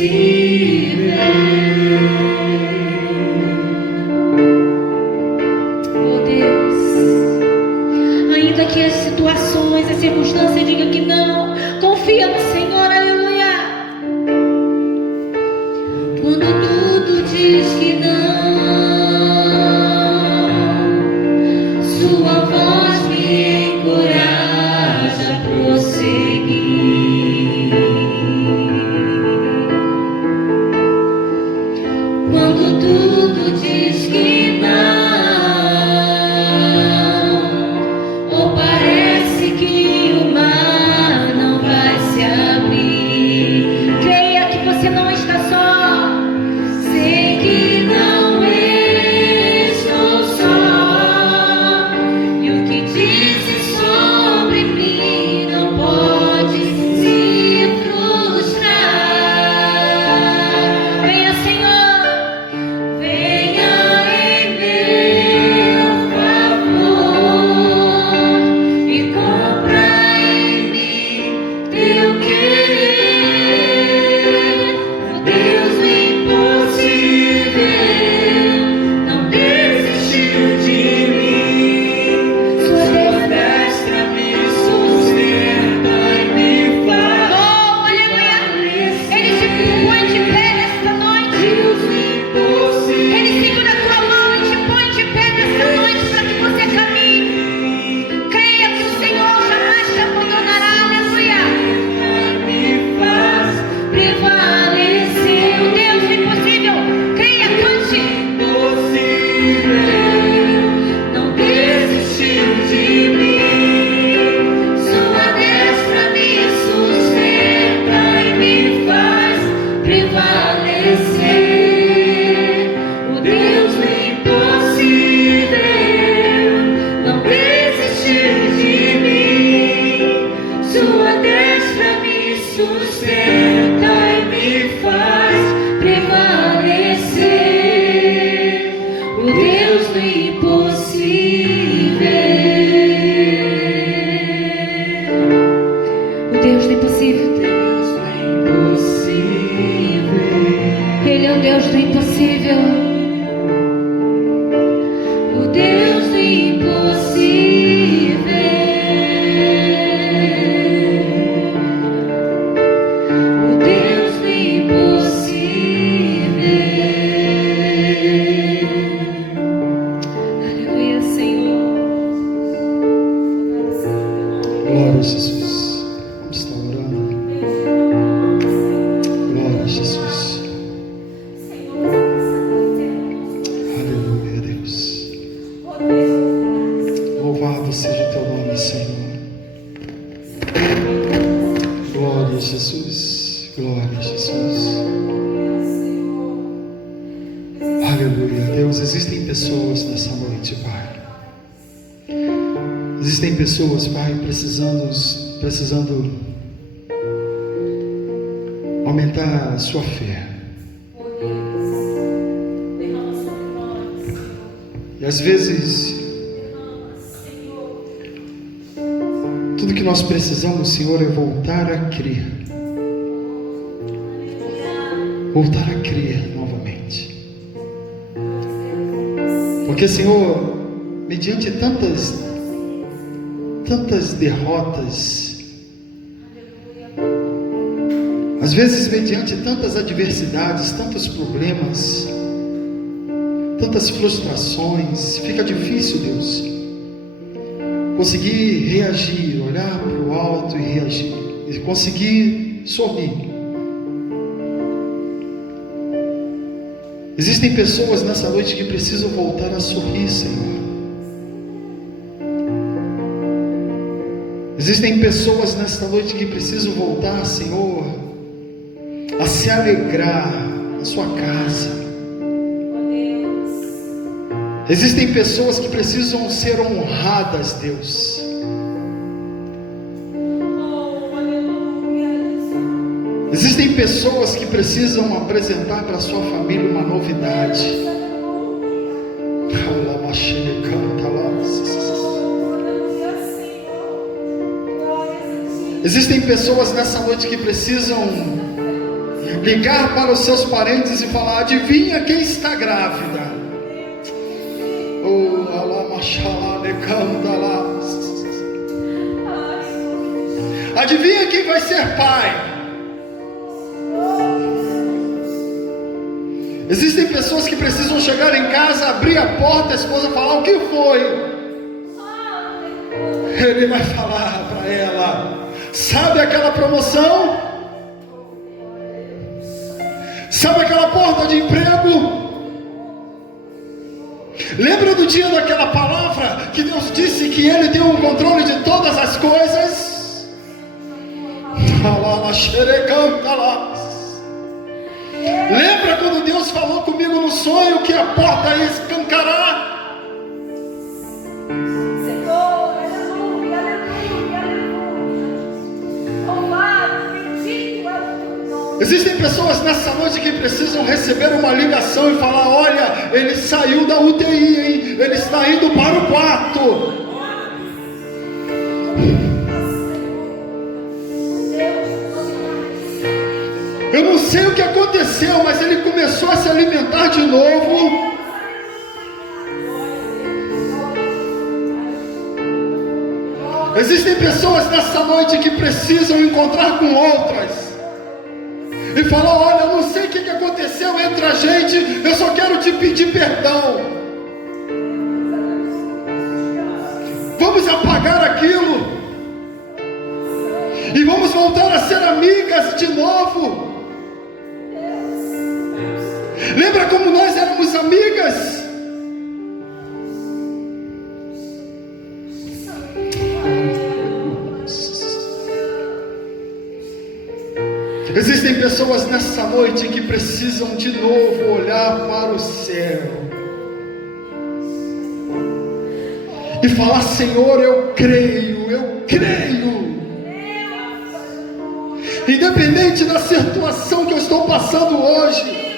Oh Deus, ainda que as situações, as circunstâncias digam que não, confia no Senhor, aleluia. Quando tudo diz que não, sua voz me encoraja a prosseguir. Quando tudo diz que não, ou parece que o mar não vai se abrir, creia que você não está só. Sei que não estou só, e o que dizem sobre mim não pode se frustrar. Venha, Senhor, venha em meu favor e cumpra em mim teu querer. O Deus do impossível não desistiu de mim. Sua destra me sustenta e me faz. Oh, aleluia! Ele te põe de pé nesta noite. Ele segura a tua mão e te põe de pé nesta noite para que você caminhe. Creia que o Senhor jamais te abandonará, aleluia. Me faz prevalecer. O Deus do impossível, creia, cante. Não desistiu de mim. Sua destra me sustenta e me faz prevalecer. O Deus do impossível não desistiu de mim. Sua destra me sustenta e me faz prevalecer. O Deus do impossível. O Deus do impossível. Ele é o Deus do impossível. O Deus do impossível. O Deus do impossível. Aleluia, Senhor. Glória a Jesus. Vamos estar orando. Glória a Jesus. Aleluia, Deus. Louvado seja o teu nome, Senhor. Glória a Jesus. Glória a Jesus. Aleluia, Deus. Existem pessoas nessa noite, Pai. Existem pessoas, Pai, precisando aumentar a sua fé. E às vezes, tudo que nós precisamos, Senhor, é voltar a crer. Voltar a crer novamente. Porque, Senhor, mediante tantas derrotas, às vezes mediante tantas adversidades, tantos problemas, tantas frustrações, fica difícil, Deus, conseguir reagir, olhar para o alto e reagir, e conseguir sorrir. Existem pessoas nessa noite que precisam voltar a sorrir, Senhor. Existem pessoas nesta noite que precisam voltar, Senhor, a se alegrar na sua casa. Existem pessoas que precisam ser honradas, Deus. Existem pessoas que precisam apresentar para a sua família uma novidade. Existem pessoas nessa noite que precisam ligar para os seus parentes e falar: adivinha quem está grávida? Oh, alá, machalá, decanta lá. Adivinha quem vai ser pai? Existem pessoas que precisam chegar em casa, abrir a porta, a esposa falar: o que foi? Ele vai falar para ela: sabe aquela promoção? Sabe aquela porta de emprego? Lembra do dia daquela palavra que Deus disse que Ele tem o controle de todas as coisas? Lembra quando Deus falou comigo no sonho que a porta ia escancarar? Existem pessoas nessa noite que precisam receber uma ligação e falar: olha, ele saiu da UTI, hein? Ele está indo para o quarto. Eu não sei o que aconteceu, mas ele começou a se alimentar de novo. Existem pessoas nessa noite que precisam encontrar com outras e falar: olha, eu não sei o que aconteceu entre a gente, eu só quero te pedir perdão. Vamos apagar aquilo e vamos voltar a ser amigas de novo. Lembra como nós éramos amigas? Existem pessoas nessa noite que precisam de novo olhar para o céu e falar: Senhor, eu creio, independente da situação que eu estou passando hoje,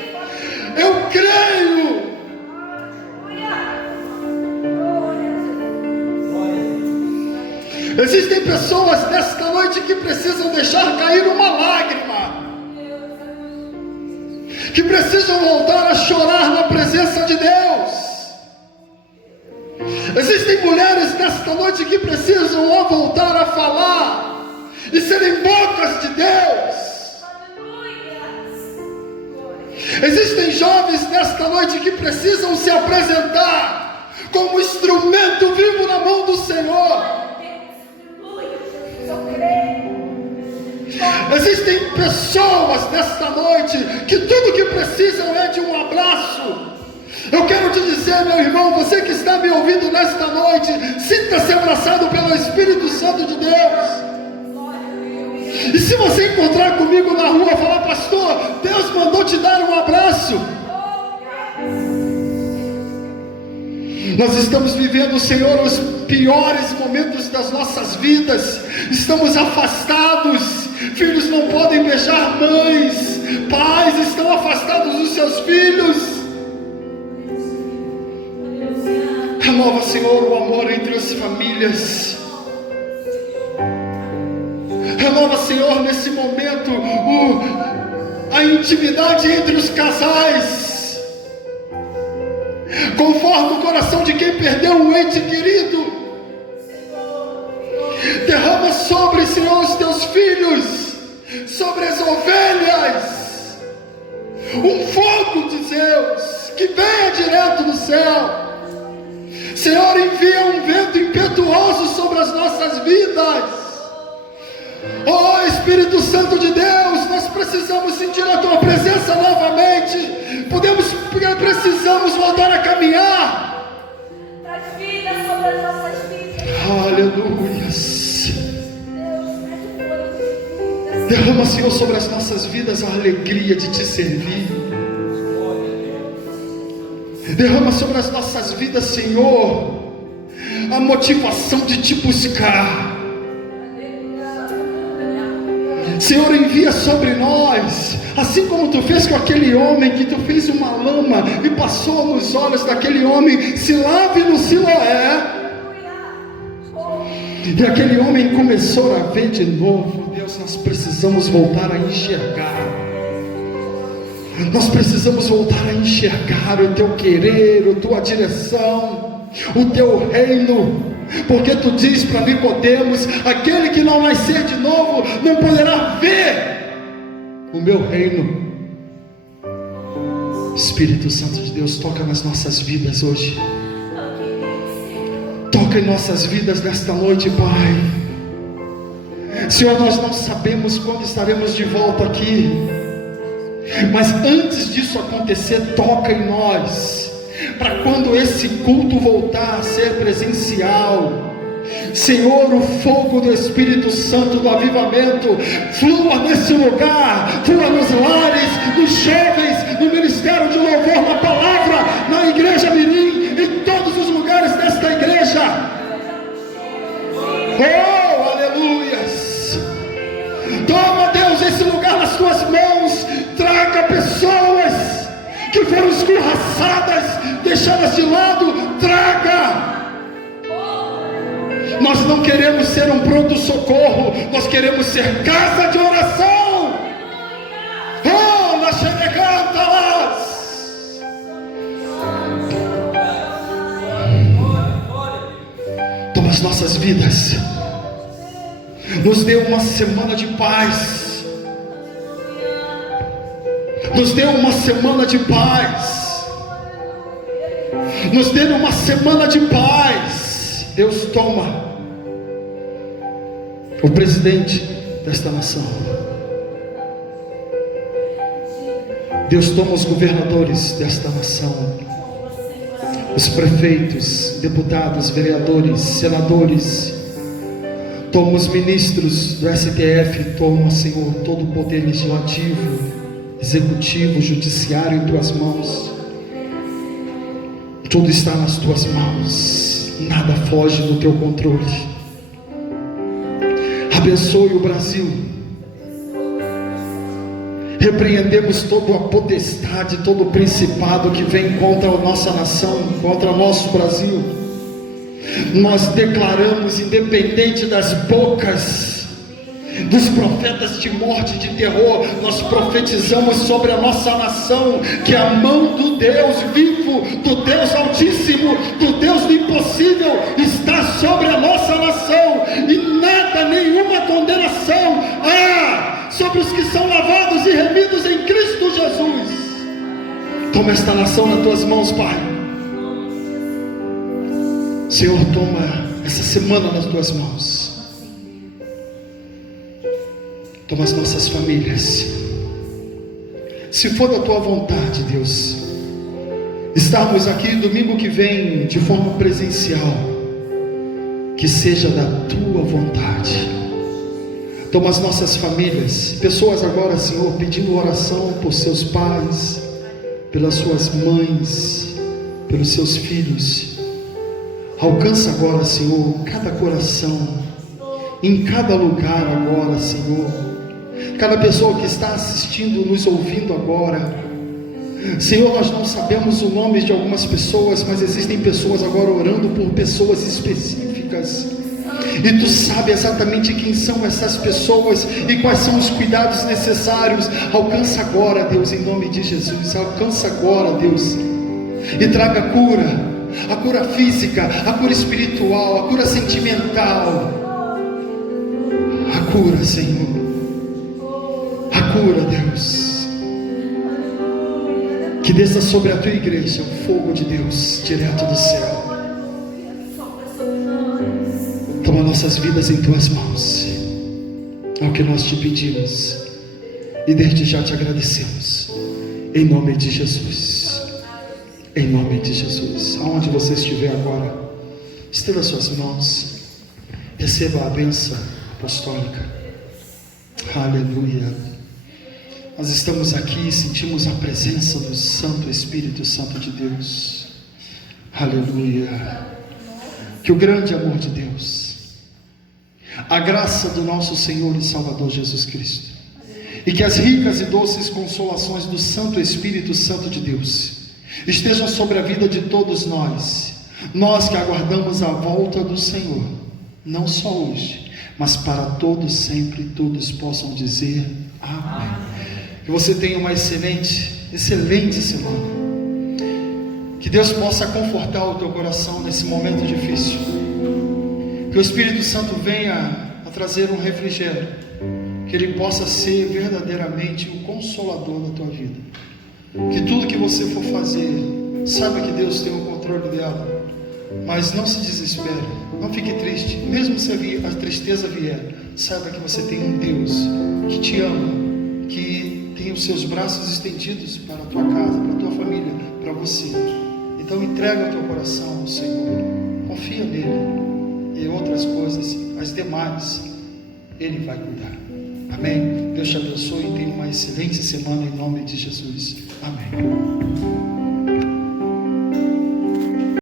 eu creio. Existem pessoas nesta noite que precisam deixar cair uma lágrima, que precisam voltar a chorar na presença de Deus. Existem mulheres nesta noite que precisam voltar a falar e serem bocas de Deus. Existem jovens nesta noite que precisam se apresentar como instrumento vivo na mão do Senhor. Existem pessoas nesta noite que tudo que precisam é de um abraço. Eu quero te dizer, meu irmão, você que está me ouvindo nesta noite, sinta-se abraçado pelo Espírito Santo de Deus. E se você encontrar comigo na rua e falar: pastor, Deus mandou te dar um abraço. Nós estamos vivendo, Senhor, os piores momentos das nossas vidas. Estamos afastados. Filhos não podem beijar mães. Pais estão afastados dos seus filhos. Renova, Senhor, o amor entre as famílias. Renova, Senhor, nesse momento a intimidade entre os casais. Conforta o coração de quem perdeu um ente querido. Derrama sobre, Senhor, os teus filhos, sobre as ovelhas, um fogo de Deus que venha direto do céu. Senhor, envia um vento impetuoso sobre as nossas vidas. Oh Espírito Santo de Deus, nós precisamos sentir a Tua presença novamente. Precisamos voltar a caminhar. Traz vida sobre as nossas vidas. Aleluia. Derrama, Senhor, sobre as nossas vidas a alegria de Te servir. Derrama sobre as nossas vidas, Senhor, a motivação de Te buscar. Senhor, envia sobre nós, assim como Tu fez com aquele homem, que Tu fez uma lama e passou nos olhos daquele homem: se lave no Siloé. E aquele homem começou a ver de novo. Deus, nós precisamos voltar a enxergar. Nós precisamos voltar a enxergar o teu querer, a tua direção, o teu reino. Porque tu diz para Nicodemos: aquele que não nascer de novo não poderá ver o meu reino. Espírito Santo de Deus, toca nas nossas vidas hoje. Toca em nossas vidas nesta noite, Pai. Senhor, nós não sabemos quando estaremos de volta aqui, mas antes disso acontecer, toca em nós, para quando esse culto voltar a ser presencial, Senhor, o fogo do Espírito Santo do avivamento flua nesse lugar, flua nos lares, nos jovens, no ministério de louvor, na palavra, na igreja Mirim, em todos os lugares desta igreja. Oh, aleluias! Toma, Deus, esse lugar nas tuas mãos. Traga pessoas que foram escorraçadas, deixadas de lado. Traga. Nós não queremos ser um pronto-socorro, nós queremos ser casa de oração. Oh, na xeregantalas. Toma as nossas vidas. Nos dê uma semana de paz. Nos dê uma semana de paz. Nos dê uma semana de paz. Deus, toma o presidente desta nação. Deus, toma os governadores desta nação, os prefeitos, deputados, vereadores, senadores. Toma os ministros do STF. Toma, Senhor, todo o poder legislativo, executivo, judiciário em tuas mãos. Tudo está nas tuas mãos, nada foge do teu controle. Abençoe o Brasil. Repreendemos toda a potestade, todo o principado que vem contra a nossa nação, contra o nosso Brasil. Nós declaramos, independente das bocas dos profetas de morte, de terror, nós profetizamos sobre a nossa nação que a mão do Deus vivo, do Deus altíssimo, do Deus do impossível está sobre a nossa nação, e nada, nenhuma condenação há sobre os que são lavados e remidos em Cristo Jesus. Toma esta nação nas tuas mãos, Pai. Senhor, toma essa semana nas tuas mãos. Toma as nossas famílias. Se for da tua vontade, Deus, estarmos aqui domingo que vem de forma presencial, que seja da tua vontade. Toma as nossas famílias. Pessoas agora, Senhor, pedindo oração por seus pais, pelas suas mães, pelos seus filhos. Alcança agora, Senhor, cada coração, em cada lugar agora, Senhor. Cada pessoa que está assistindo, nos ouvindo agora. Senhor, nós não sabemos o nome de algumas pessoas, mas existem pessoas agora orando por pessoas específicas. E tu sabe exatamente quem são essas pessoas e quais são os cuidados necessários. Alcança agora, Deus, em nome de Jesus. Alcança agora, Deus, e traga cura. A cura física, a cura espiritual, a cura sentimental. A cura, Senhor. A cura, Deus. Que desça sobre a tua igreja o fogo de Deus direto do céu. Toma nossas vidas em tuas mãos. É o que nós te pedimos e desde já te agradecemos, em nome de Jesus. Em nome de Jesus. Aonde você estiver agora, estenda suas mãos, receba a bênção apostólica. Aleluia. Nós estamos aqui e sentimos a presença do Santo Espírito Santo de Deus. Aleluia. Que o grande amor de Deus, a graça do nosso Senhor e Salvador Jesus Cristo, e que as ricas e doces consolações do Santo Espírito Santo de Deus estejam sobre a vida de todos nós, nós que aguardamos a volta do Senhor, não só hoje, mas para todos sempre, todos possam dizer amém. Que você tenha uma excelente semana. Que Deus possa confortar o teu coração nesse momento difícil. Que o Espírito Santo venha a trazer um refrigério. Que Ele possa ser verdadeiramente o consolador da tua vida. Que tudo que você for fazer, saiba que Deus tem o controle dela. Mas não se desespere, não fique triste. Mesmo se a tristeza vier, saiba que você tem um Deus que te ama, que tem os seus braços estendidos para a tua casa, para a tua família, para você. Então entrega o teu coração ao Senhor, confia nele, e outras coisas, as demais, Ele vai cuidar. Amém? Deus te abençoe e tenha uma excelente semana em nome de Jesus. Amém.